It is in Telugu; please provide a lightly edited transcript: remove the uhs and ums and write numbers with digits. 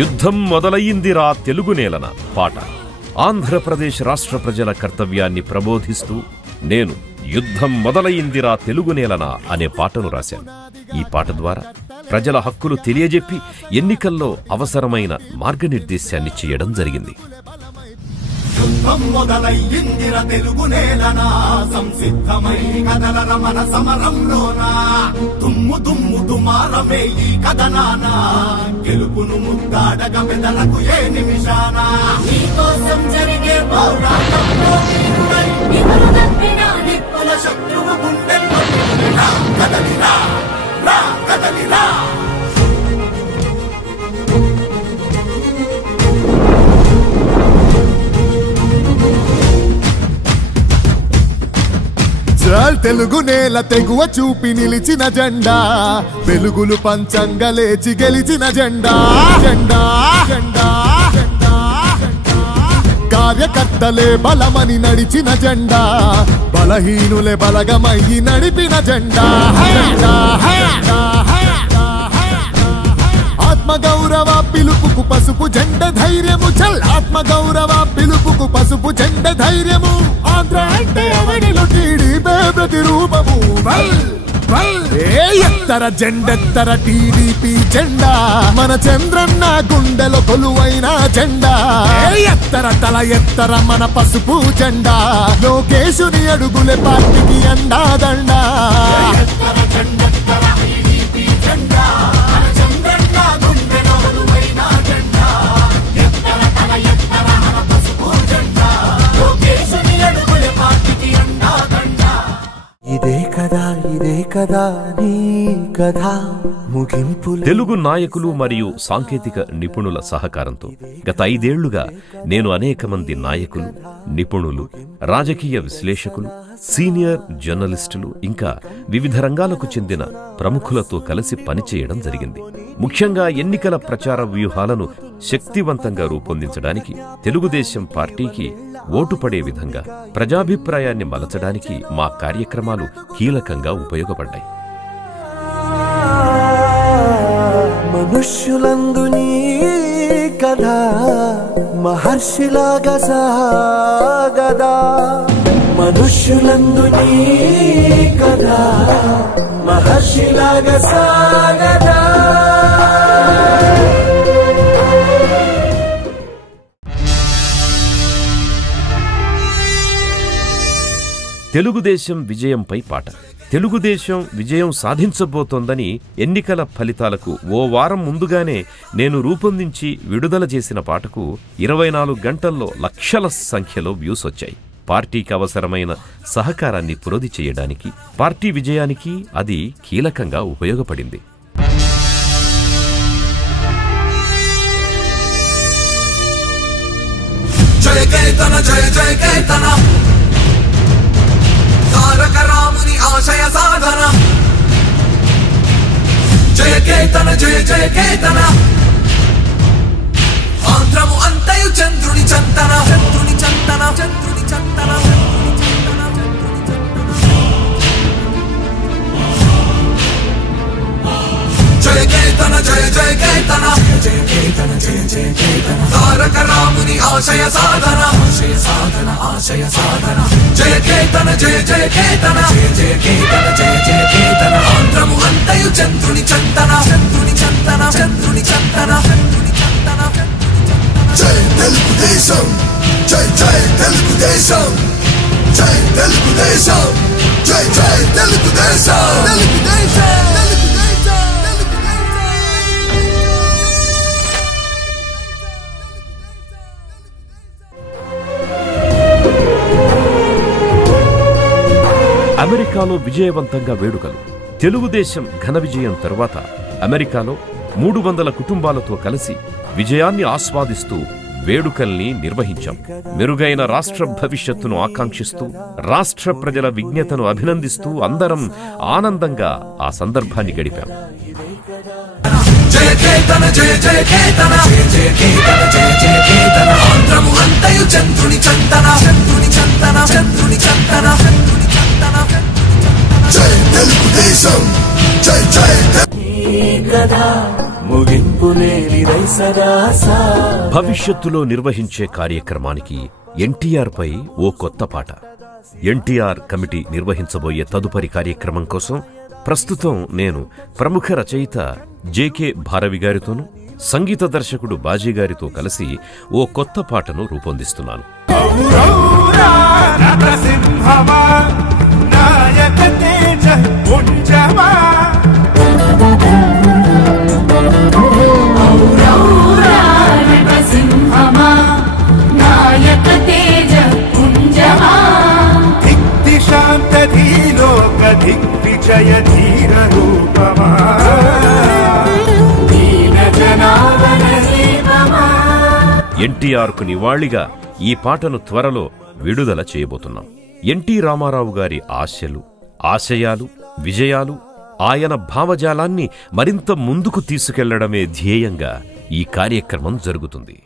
యుద్ధం మొదలయ్యిందిరా తెలుగు నేలన పాట ఆంధ్రప్రదేశ్ రాష్ట్ర ప్రజల కర్తవ్యాన్ని ప్రబోధిస్తూ నేను యుద్ధం మొదలయ్యిందిరా తెలుగు నేలన అనే పాటను రాశాను. ఈ పాట ద్వారా ప్రజల హక్కులు తెలియజెప్పి ఎన్నికల్లో అవసరమైన మార్గనిర్దేశాన్ని చేయడం జరిగింది. యుద్ధం మొదలయ్యిందిర తెలుగు నేలనా సంసిద్ధమై కదలర మన సమరంలోన దుమ్ము దుమ్ము దుమారమే ఈ కథనాన గెలుపును ముద్దాడగ మెదలకు ఏ నిమిషాన నీకోసం జరిగే పోరాటంలో నిన్ను తప్పిన నిప్పుల శత్రువు గుండెల్లో కదలిరా రా కదలిరా. తెలుగు నేల తెగువ చూపి నిలిచిన జెండా వెలుగులు పంచంగా లేచి గెలిచిన జెండా జెండా జెండా కార్యకర్తలే బలమని నడిచిన జెండా బలహీనులే బలగమయ్యి నడిపిన జెండా ఆత్మగౌరవ పిలుపుకు పసుపు జెండ ధైర్యము చల్ ఆత్మగౌరవ పిలుపుకు పసుపు జెండ ధైర్యము ఆంధ్ర అంటే అవనిలో టీడీపీ ప్రతిరూపము ఎత్తర జెండెత్తర టీడీపీ జెండా మన చంద్రన్న గుండెలో కొలువైన జెండా ఎత్తర తల ఎత్తర మన పసుపు జెండా లోకేశుని అడుగులే పార్టీకి అండాదండా. తెలుగు నాయకులు మరియు సాంకేతిక నిపుణుల సహకారంతో గత 5 ఏళ్లుగా నేను అనేక మంది నాయకులు, నిపుణులు, రాజకీయ విశ్లేషకులు, సీనియర్ జర్నలిస్టులు ఇంకా వివిధ రంగాలకు చెందిన ప్రముఖులతో కలిసి పనిచేయడం జరిగింది. ముఖ్యంగా ఎన్నికల ప్రచార వ్యూహాలను శక్తివంతంగా రూపొందించడానికి, తెలుగుదేశం పార్టీకి ఓటు పడే విధంగా ప్రజాభిప్రాయాన్ని మలచడానికి మా కార్యక్రమాలు కీలకంగా ఉపయోగపడ్డాయి. మనుష్యులందు నీ కథ మహర్షిలాగా సాగదా మనుష్యులందు నీ కథ మహర్షిలాగా సాగదా. తెలుగుదేశం విజయంపై పాట. తెలుగుదేశం విజయం సాధించబోతోందని ఎన్నికల ఫలితాలకు ఓ వారం ముందుగానే నేను రూపొందించి విడుదల చేసిన పాటకు 24 గంటల్లో లక్షల సంఖ్యలో వ్యూస్ వచ్చాయి. పార్టీకి అవసరమైన సహకారాన్ని పురోధి చేయడానికి, పార్టీ విజయానికి అది కీలకంగా ఉపయోగపడింది. జయ కేతన జయ జయ కేతన తారక రాముని ఆశయ సాధన జయ కేతన జయ జయ కేతన ఆంధ్రము అంతయు చంద్రుని చంతన చంద్రుని చంతన చంద్రుని చంతన జయ కేతన జయ జయ కేతన జయ కేతన జయ జయ కేతన తారక రాముని ఆశయ సాధన ఆశయ సాధన ఆశయ సాధన జయ కేతన జయ జయ కేతన జయ జయ కేతన జయ జయ కేతన ఆంధ్రము అంతయు చంద్రుని చంతన చంద్రుని చంతన చంద్రుని చంతన చంద్రుని చంతన. జై తెలుగుదేశం జై జై తెలుగుదేశం జై తెలుగుదేశం జై జై తెలుగుదేశం తెలుగుదేశం. అమెరికాలో విజయవంతంగా వేడుకలు. తెలుగుదేశం ఘన విజయం తరువాత అమెరికాలో 300 కుటుంబాలతో కలిసి విజయాన్ని ఆస్వాదిస్తూ వేడుకల్ని నిర్వహించాం. మెరుగైన రాష్ట్ర భవిష్యత్తును ఆకాంక్షిస్తూ, రాష్ట్ర ప్రజల విజ్ఞతను అభినందిస్తూ అందరం ఆనందంగా ఆ సందర్భాన్ని గడిపాం. జయ కేతన జయ జయ కేతన జయ జయ కేతన జయ జయ కేతన ఆంధ్రము అంతయు చంద్రుని చంతన చంద్రుని చంతన చంద్రుని చంతన చంద్రుని చంతన. జై తెలుగుదేశం జై జై కథ ముగింపు లేనిదై సదాసా. భవిష్యత్తులో నిర్వహించే కార్యక్రమానికి ఎన్టీఆర్ పై ఓ కొత్త పాట. ఎన్టీఆర్ కమిటీ నిర్వహించబోయే తదుపరి కార్యక్రమం కోసం ప్రస్తుతం నేను ప్రముఖ రచయిత జేకే భారవి గారితోనూ సంగీత దర్శకుడు బాజీ గారితో కలిసి ఓ కొత్త పాటను రూపొందిస్తున్నాను. ఎన్టీఆర్ కు నివాళిగా ఈ పాటను త్వరలో విడుదల చేయబోతున్నాం. ఎన్టీ రామారావు గారి ఆశలు, ఆశయాలు, విజయాలు, ఆయన భావజాలాన్ని మరింత ముందుకు తీసుకెళ్లడమే ధ్యేయంగా ఈ కార్యక్రమం జరుగుతుంది.